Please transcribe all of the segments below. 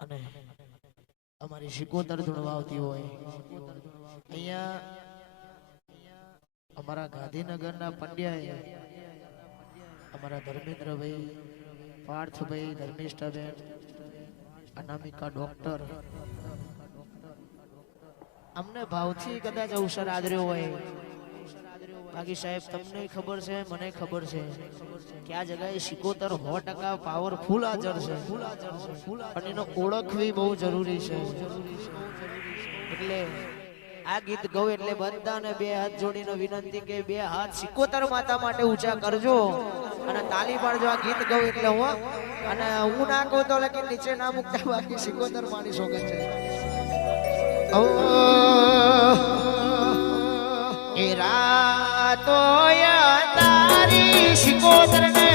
અને અમારી શિકોતર ધૂણવા આવતી હોય અહીંયા અમારા ગાંધીનગરના પંડ્યાએ અમારા ધર્મેન્દ્રભાઈ, પાર્થભાઈ, ધર્મિષ્ઠાબેન, અનામિકા ડોક્ટર અમને ભાવથી કદાચ અવસર આદર્યો હોય. બાકી સાહેબ તમને ખબર છે, મને ખબર છે કે આ જગ્યાએ શિકોતર 100% પાવરફુલ હાજર છે અને એનો ઓળખવી બહુ જરૂરી છે. એટલે આ ગીત ગૌ એટલે બધાને બે હાથ જોડીને વિનંતી કે બે હાથ શિકોતર માતા માટે ઊંચા કરજો અને તાલી પાડજો. આ ગીત ગૌ એટલે હું અને હું ના કહું તો લેકિન નીચે ના મૂકતા બાકી શિકોતર માની શકે છે. એ રાતો તારી શિકોતર ને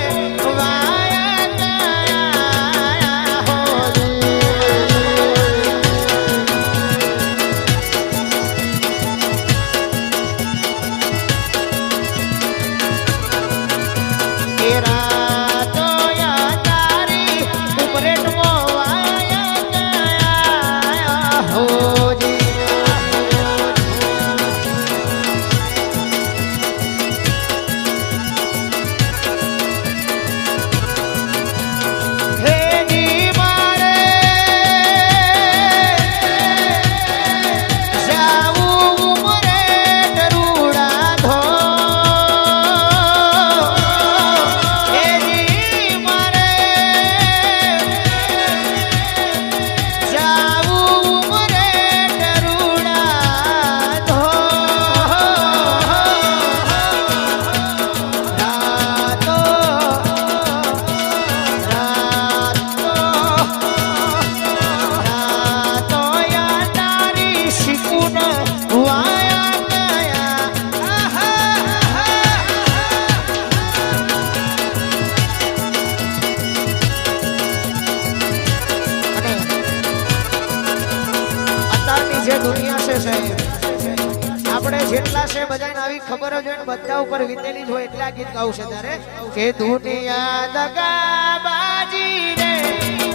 આપણે જેટલા છે બધાને આવી ખબર જ હોય બધા ઉપર વીતેલી જ હોય એટલે આ ગીત ગાવું છે ત્યારે કે દુનિયા દગાબાજી રે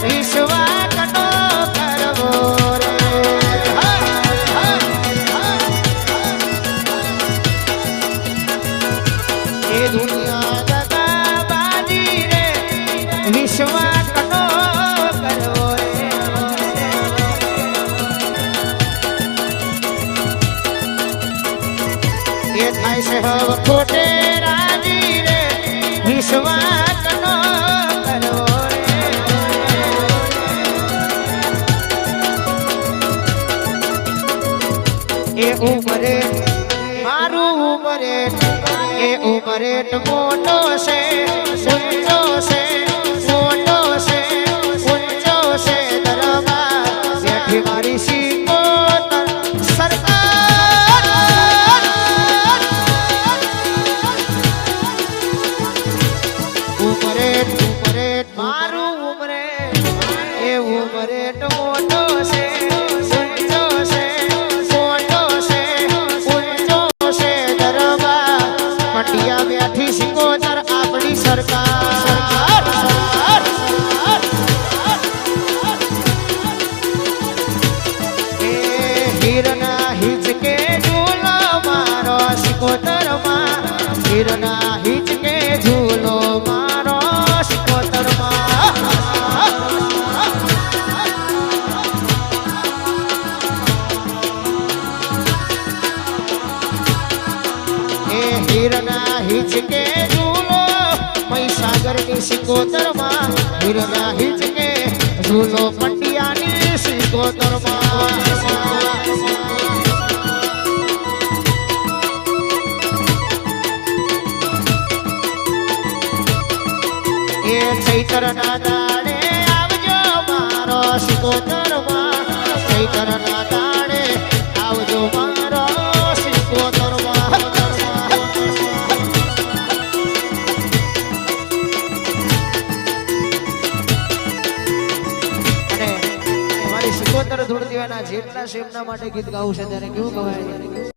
વિશ્વાસનો કરવો રે એ દુનિયા દગાબાજી રે વિશ્વાસનો કરવો રે એ થાય છે હવે ખોટે રાજી રે વિશ્વાસ નો કરવો રે એ ઉમરે મારું ઉમરે એ ઉમરે મોટો છે ઊંચો છે મોટો છે ઊંચો છે દરબાર બેઠી મારી શિકોતર સરકાર મારું ઉમરે એ ઉમરે મોટો છે ઊંચો છે મોટો છે ઊંચો છે દરબાર પટિયા બેઠી શિકોતર આપણી સરકાર એ હીરના હિચકે ઝૂલો મારો શિકોતર માં હીરના હિચકે ઝૂલો મારો હીરના હિચકે ઝૂલો મહીસાગરની શિકોતર માં હીરના હિચકે ઝૂલો પંડિયાની શિકોતર માં એ ચૈતરના દાડે આવજો મારો શિકોતર માં ચૈતરના દાડે આવજો મારો શિકોતર માં પેલા શેમના માટે ગીત ગાવું છે ત્યારે કેવું ગવાય?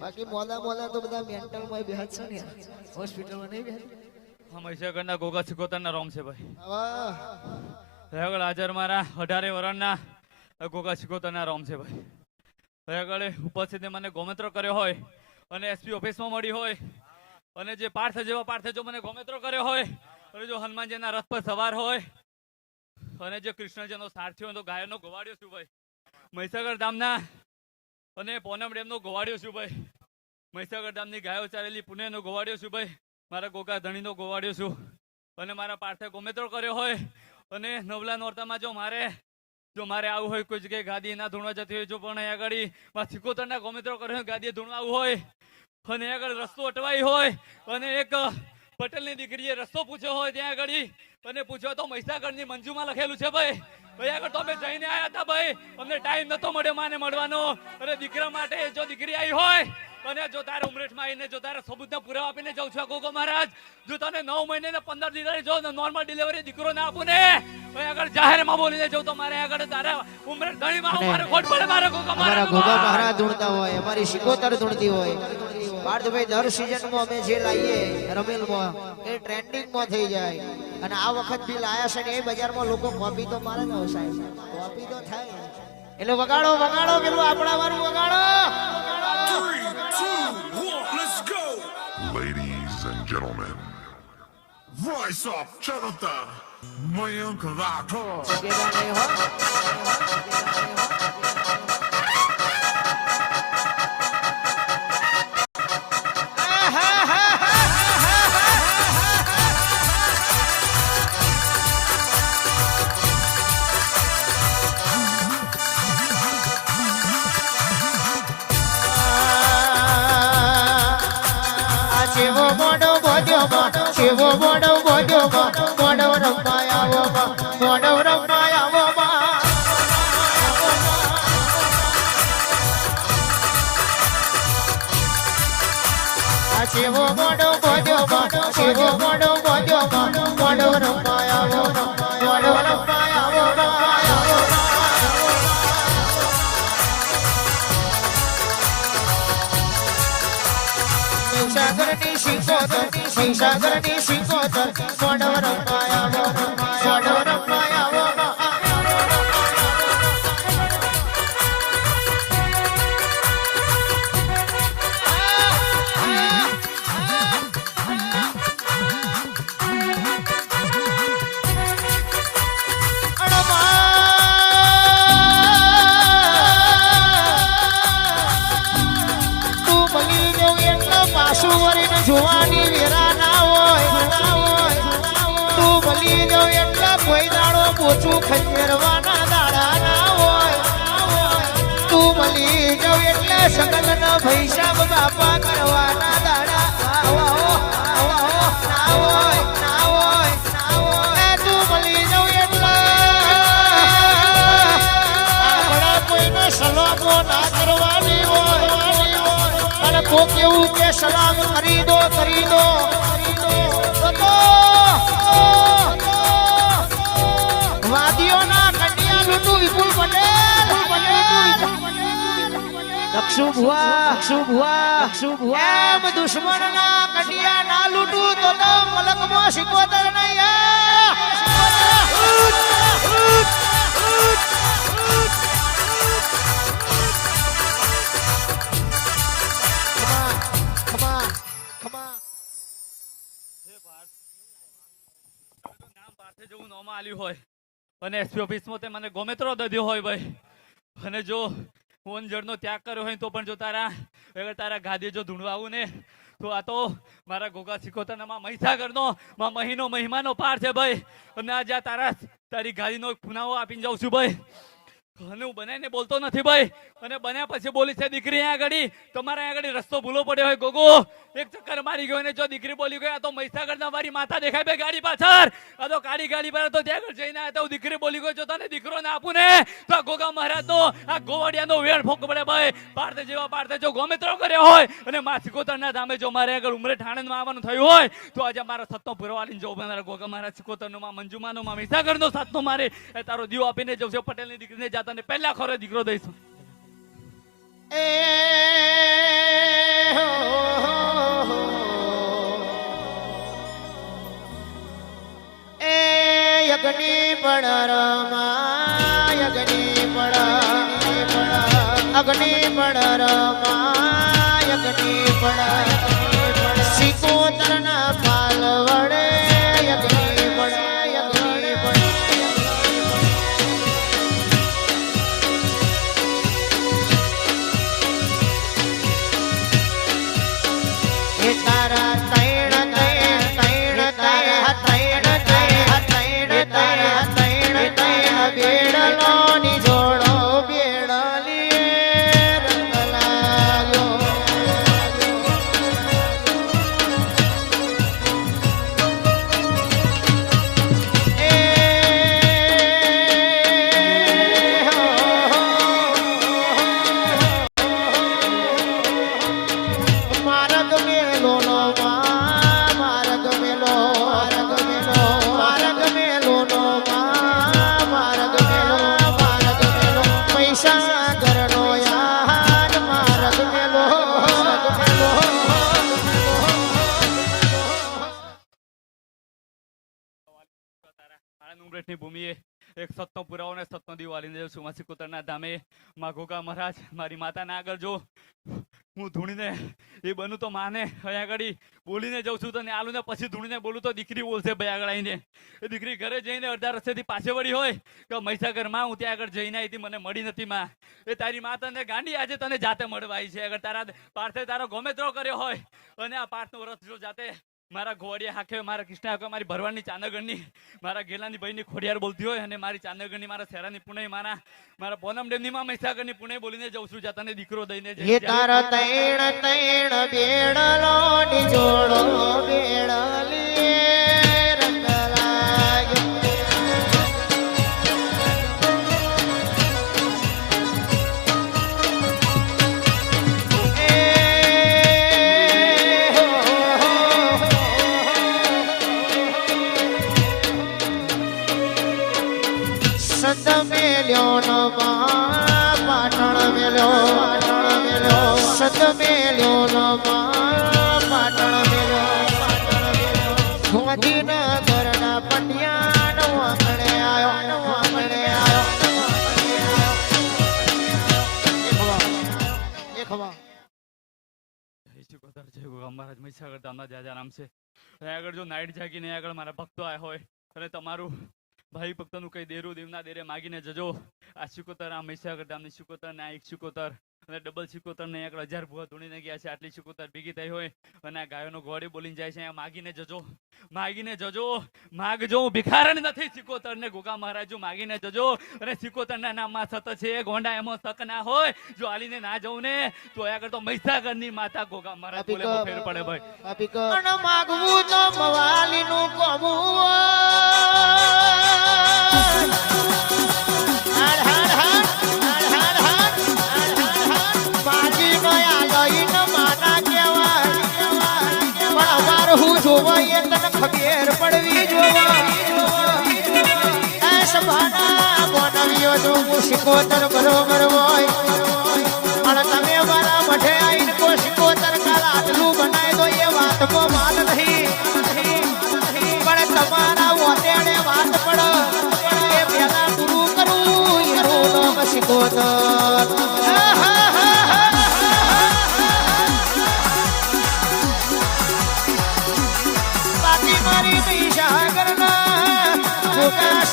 બાકી મોલા મોલા તો બધા મેન્ટલ માં બેહત છે ને હોસ્પિટલ માં નહીં બેહત. મહીસાગરના ગોગા સિકોતરના રોમ છે ભાઈ. વાહ આગળ હાજર મારા 18 વર્ષના ગોગા સિકોતરના રોમ છે ભાઈ. આગળ ઉપસ્થિત મને ગોમેત્રો કર્યો હોય અને એસપી ઓફિસમાં મળી હોય અને જે પાર્થ જેવા પાર્થે જો મને ગોમેત્રો કર્યો હોય અને જો હનુમાનજીના રથ પર સવાર હોય અને જે કૃષ્ણજીનો સારથી હોય તો ગાયનો ગોવાડ્યો છું ભાઈ. મહીસાગર ધામના અને પોનમ ડેમનો ગોવાડ્યો છું ભાઈ. મહીસાગર ધામની ગાયો ચાલેલી પુણેનો ગોવાડ્યો છું ભાઈ. મારા ગોગા ધણીનો ગોવાડ્યો છું અને મારા પાર્થે ગોમેત્રો કર્યો હોય અને નવલા નોરતામાં જો મારે આવું હોય કોઈ જગ્યાએ ગાદી ના ધૂણવા જતી હોય જો પણ આગળ સિકોતરના ગોમેત્રો કર્યો હોય ગાદીએ ધૂણવા આવવું હોય અને આગળ રસ્તો અટવાઈ હોય અને એક પટેલની દીકરીએ રસ્તો પૂછ્યો હોય ત્યાં આગળ અને પૂછ્યો તો મહીસાગરની મંજુમાં લખેલું છે ભાઈ. ભાઈ આગળ તો અમે જઈને આવ્યા હતા ભાઈ, અમને ટાઈમ નતો મળ્યો માને મળવાનો અને દીકરા માટે જો દીકરી આવી હોય અને જો તારે ઉમરેઠમાં આવીને જો તારે સબૂતના પુરાવા આપીને જાઉં છું ગોગો મહારાજ, જો તને 9 મહિને ને 15 દિવસ જો નોર્મલ ડિલિવરી દીકરો ના આપું ને ભાઈ આગળ જાહેરમાં બોલીને જાઉં તો મારે આગળ તારા ઉમરેઠ ધણીમાં મારે ખોટ પડે મારા ગોગા મહારાજ. ગોગા મહારાજ ધૂણતા હોય, અમારી સિકોતર ધૂણતી હોય. પાર્થભાઈ દર સિઝનમાં અમે જે લાવીએ રમેલમાં એ ટ્રેન્ડિંગમાં થઈ જાય અને આ વખત બી લાયા છે ને એ બજારમાં લોકો કોપી તો મારે જ સાહેબ, કોપી તો થાય એટલે વગાડો વગાડો પેલું આપણા વાળું વગાડો. 3, 2, 1, let's go! Ladies and gentlemen, voice of Janata, Mayank Rathod. મહીસાગરની Sikotar મોડવ રમાયા જોવાની વેરા ના હોય, તું ભલી જાવ એટલા કોઈ દાડો પોચું ખંજેરવાના દાડા ના હોય, તું ભલી જાવ એટલે સગન ના ભૈસાબ બાપા કરવાના દાડા ના હોય, તું ભલી જાવ એટલા આપણા કોઈને સલામો ના કરવાની હોય અને કોક એવું કે સલામ કરી દો વાદીઓના કન્યા લૂટુ વિપુલ પટેલ દક્ષુ ભુવા એમ દુશ્મનના કડિયા ના લૂટું તો મલકમાં સિકોતર નહીં નામ પાર્થે જેવું નોમાં આલ્યું હોય અને એસપી ઓફિસમાં તે મને ગોમેત્રો દદ્યો હોય ભાઈ અને જો હું જળનો ત્યાગ કર્યો હોય તો પણ જો તારા ગાદી જો ધૂણવા આવું ને તો આ તો મારા ગોગા સિકોતરના મહીસાગરનો મહિનો મહિમાનો પાર છે ભાઈ અને આ જ્યાં તારી ગાદીનો પુનાવો આપીને જાઉં છું ભાઈ અને હું બનાવીને બોલતો નથી ભાઈ અને બન્યા પછી બોલી છે દીકરી અહીંયા આગળ તમારા અહીંયા આગળ રસ્તો ભૂલો પડ્યો હોય ગોગો એક ચક્કર મારી ગયો ને જો દીકરી બોલી ગઈ આ તો મહીસાગરના મારી માતા દેખાય બે ગાડી પાછળ આ તો કાળી ગાડી પર તો ત્યાં આગળ જઈને આવ્યા દીકરી બોલી ગયો જો તને દીકરો ના આપું ને તો આ ગોગા મહારાજ નો આ ગોવાડિયાનો વેણ ફોક પડે ભાઈ પાર્થે જેવા પાર્થે જો ગોમેત્રો કર્યો હોય અને મા સિકોતરના ધામે જો મારે આગળ ઉમરે ઠાણેમાં આવવાનું થયું હોય તો આજે મારા સતનો પુરવાલીને જો મારા ગોગા મહારાજ સિકોતરનો માં મંજુમાનો માં મહીસાગરનો સાતનો મારે તારો દીવો આપીને જવું છે પટેલની દીકરીને જાતાને પહેલા ખોરે દીકરો દઈશું અગ્નિ પડરમાં સિકોતરના પાલ વડે તારા બેડલોની જોડો બેડલી રંગ લાગ્યો માર્ગ મેલો નો માર્ગ મેલો પૈસા કરનો યાર માર્ગ મેલો ઉમરેઠની ભૂમિએ એક સતનો પુરાવો ને સતનો દીવો આલીને જઉં છું સિકોતરના ધામે માં ગોગા મહારાજ મારી માતાના આગળ જો હું ધૂણીને એ બનું તો માને અહીંયા આગળ બોલીને જઉં છું તો ને આલુને પછી ધૂણીને બોલું તો દીકરી બોલશે ભાઈ આગળ આવીને એ દીકરી ઘરે જઈને અડધા રસ્તેથી પાછે વળી હોય કે મહીસાગરમાં હું ત્યાં આગળ જઈને આવી હતી મને મળી નથી માં એ તારી મા તને ગાંડી આજે તને જાતે મળવા આવી છે અગર તારા પાર્થે તારો ગોમેત્રો કર્યો હોય અને આ પાર્થનો રથ જો જાતે મારા ગોવાડિયા હાકે મારા કૃષ્ણ હાકે મારી ભરવાડની ચાંદગઢની મારા ગેલાની ભાઈની ખોડિયાર બોલતી હોય અને મારી ચાંદગઢની મારા શેરાની પુણે મારા પોનમ ડેમની માં મહીસાગરની પુણે બોલીને જઉં છું જા તને દીકરો દઈને એ તારા તૈણ બેડલોની જોડો બેડલી રંગ લાગ્યો સંત મેલ્યો નો પાટણ મેલ્યો સંત મેલ્યો નો પાટણ મેલ્યો ગાંધીનગરના પટિયાનો આંગણે આવ્યો મહારાજ મહીસાગર ધામના જાજા નામ છે આગળ જો નાઈટ જાગીને આગળ મારા ભક્તો આવ્યા હોય અને તમારું ભાઈ ભક્તનું કઈ દેરું દેવના દેરે માગીને જજો આ સિકોતર આ મહીસાગર ધામની સિકોતર ને આ એક સિકોતર અને ડબલ સિકોતર ને આગળ 1000 ભૂવા ધૂણીને ગયા છે આટલી સિકોતર ભેગી થઈ હોય અને આ ગાયોનો ઘોડે બોલીને જાય છે અહીંયા માગીને જજો માગજો હું ભિખારણ નથી સિકોતર ને ગોગા મહારાજ માગીને જજો અને સિકોતરના નામમાં સત છે ગોંડા એમાં તક ના હોય જો આલીને ના જવું ને તો આગળ તો મહીસાગરની માતા ગોગા મહારાજ બોલે બહુ ફેર પડે ભાઈ માગવું તો મવાલીનું કોમું ખબેર પડવી જોવા સભાના બોનવીઓ જો સિકોતર બરોબર હોય પણ તમે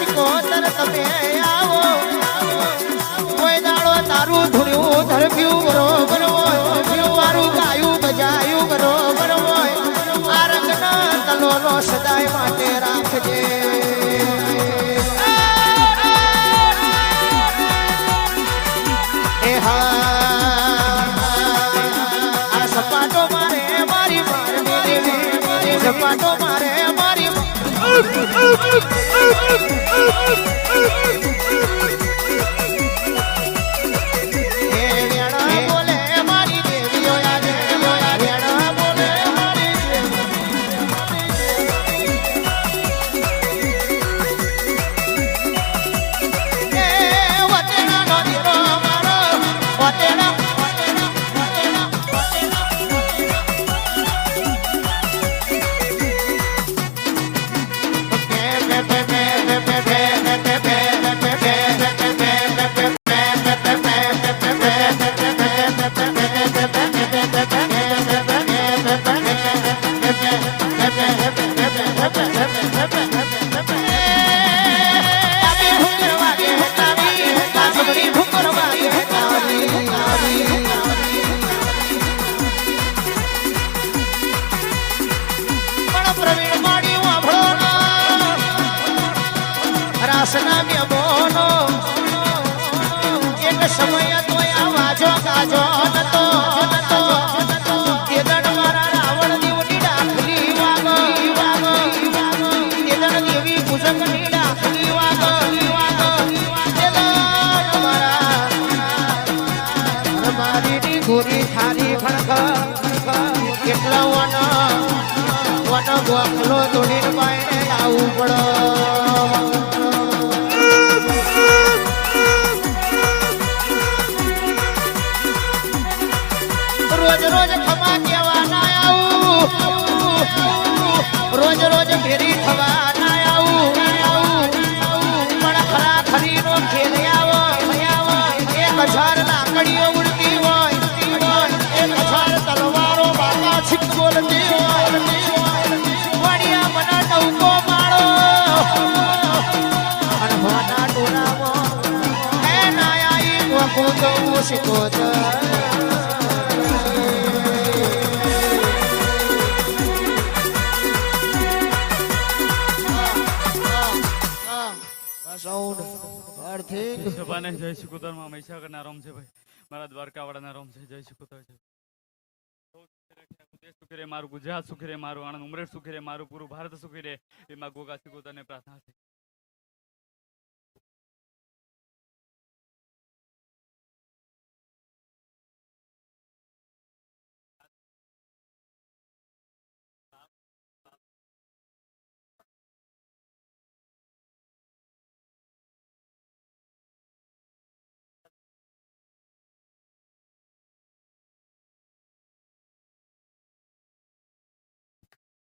શિકોતર તમે આવો કોઈ દાડો તારું ધૂણ્યું ધરપ્યું બરોબર હોય ધરપ્યું વારું ગાયું બજાયું બરોબર હોય આ રંગના તલોનો સદાય માટે રાખજે એ હા આ સપાટો મારે મારી મારવી સપાટો મારે મારી સમય તો આ વાજો ગાજો નતો તેદણ મારા રાવણ દેવની ડાકલી વાગો તેદણ દેવી પૂજકની ડાકલી વાગો તેદણ મારા મારી ગોરી થારી ખણખ કેટલા વન ગોખલો દોડીને બાયને આવું પડો રોજ રોજ ખમા કેવા ના આવું રોજ રોજ ફેરી થવા ના આવું પણ ખરા ખરી નો ખેલ આવો એક હજાર લાકડીઓ ઉડતી હોય એક હજાર તલવારો બાકા છીક બોલતી હોય વડિયા મને નૌકો માળો અને હોના ટોળામાં એ ના આઈ વખો તો શીખો સભાને જય શિકોતર માં મહીસાગરના રોમ છે ભાઈ મારા દ્વારકાવાળાના રોમ છે જય શિકોતર છે દેશ સુખી રહે મારું ગુજરાત સુખી રહે મારું આણંદ ઉમરેઠ સુખી રહે મારું પૂરું ભારત સુખી રહે એમાં ગોગા શિકોતરને પ્રાર્થના છે